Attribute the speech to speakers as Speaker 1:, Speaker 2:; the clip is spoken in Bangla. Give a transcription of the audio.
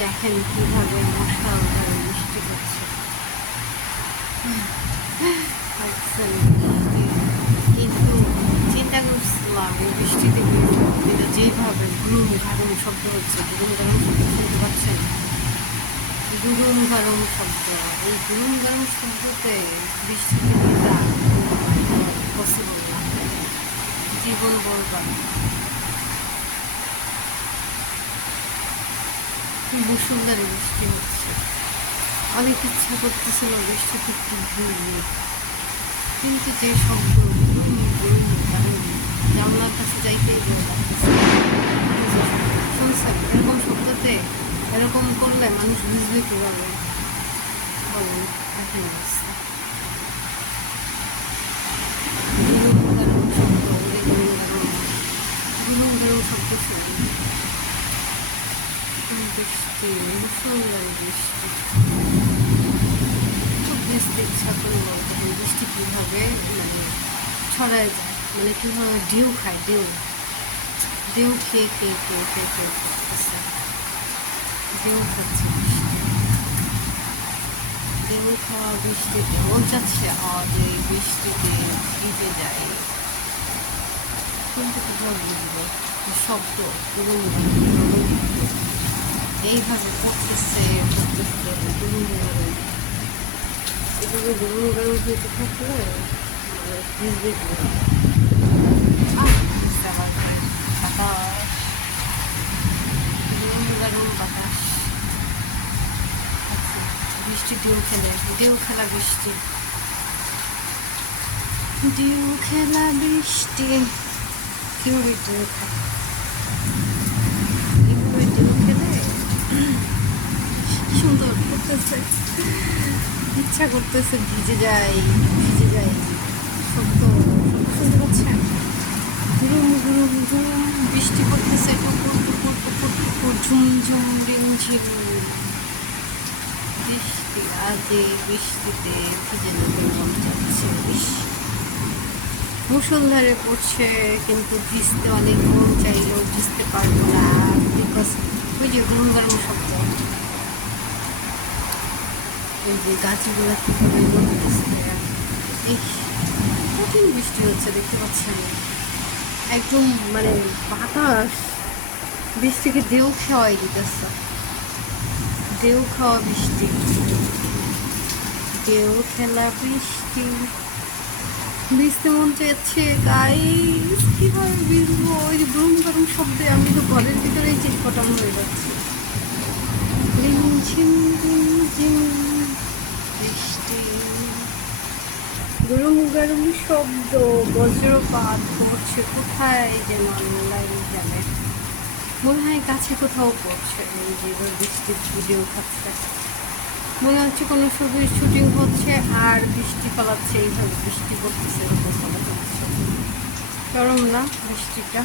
Speaker 1: দেখেন কীভাবে মশাল ধরে বৃষ্টি হচ্ছে। কিন্তু চিন্তা করছিলাম এই বৃষ্টিতে কিন্তু যেভাবে গুরুম ঘারুম শব্দ হচ্ছে, গুরুম ঘারুম শব্দ শুনতে পাচ্ছেন? গুরুম গরম শব্দ। এই গুরুম গরম শব্দতে বৃষ্টিতে পসিবল না। জীবন বরবাদ। মুসুলধারে বৃষ্টি হচ্ছে। অনেক ইচ্ছা করতেছিল বৃষ্টিতে একটু ঘুরি কিন্তু যে শব্দ জানলার কাছে যাইতেই শুনছেন, এরকম শব্দতে এরকম করলে মানুষ বুঝবে কীভাবে? বলেন, একই অবস্থা গুরুম গরম শব্দ ওরে গুরুম গরম গুরুম গরম শব্দ শুনি বৃষ্টি মুসলধারে বৃষ্টি খুব বৃষ্টি ইচ্ছা করল তখন বৃষ্টি কীভাবে মানে ছড়ায় যায় মানে কীভাবে ঢেউ খায় ঢেউ ঢেউ খেয়ে খেয়ে খেয়ে খেয়ে খেয়ে ঢেউ খাচ্ছে বৃষ্টি ঢেউ খাওয়া বৃষ্টিতে মন চাচ্ছে এই বৃষ্টিতে ভিজে যায় কিন্তু কীভাবে বুঝব শব্দ এবং এইভাবে পড়তেছে পড়তেছে গুরুম গরম গুরুম হইতে থাকলে ভিজবে বাতাস গুরুম গরম বাতাস বৃষ্টি ঢেউ খেলে ঢেউ খেলা বৃষ্টি ঢেউ খেলা বৃষ্টি কীভাবে ঢেউ খেলা এইভাবে ঢেউ খেলে কি সুন্দর করতেছে। ইচ্ছা করতেছে ভিজে যাই ভিজে যাই। শব্দ শুনতে পাচ্ছেন? গুরুম গুরুম গুরুম বৃষ্টি পড়তেছে টুকুর টুকুর টুকুর টুকুর ঝুমঝুম রিমঝিম বৃষ্টি এই বৃষ্টিতে ভিজে যেতে মন যাচ্ছে ইস, মুষলধারে পড়ছে কিন্তু ভিজতে অনেক মন চাইলেও ভিজতে পারব না বিকজ ওই যে গরম গরম শব্দ এই যে গাছগুলো কীভাবে এই কঠিন বৃষ্টি হচ্ছে দেখতে পাচ্ছেন? একদম মানে বাতাস, বৃষ্টিকে ঢেউ খাওয়াই দিতেছে। ঢেউ খাওয়া বৃষ্টি। ঢেউ খেলা বৃষ্টি। ভিজতে মন চাইছে গাইস কীভাবে ভিজবো ওই যে ব্রুম গরম শব্দে আমি তো ঘরের ভিতরেই চিটপটাম হয়ে যাচ্ছি। রিমঝিম গরম শব্দ বজ্রপাত পড়ছে কোথায় যেন অনলাইন জানে মনে হয় কাছে কোথাও পড়ছে এই যে বৃষ্টির ভিডিও খাচ্ছে মনে হচ্ছে কোনো ছবির শুটিং হচ্ছে, আর বৃষ্টি পালাচ্ছে, এইভাবে বৃষ্টি পড়তেছে, এরকম গরম না বৃষ্টিটা?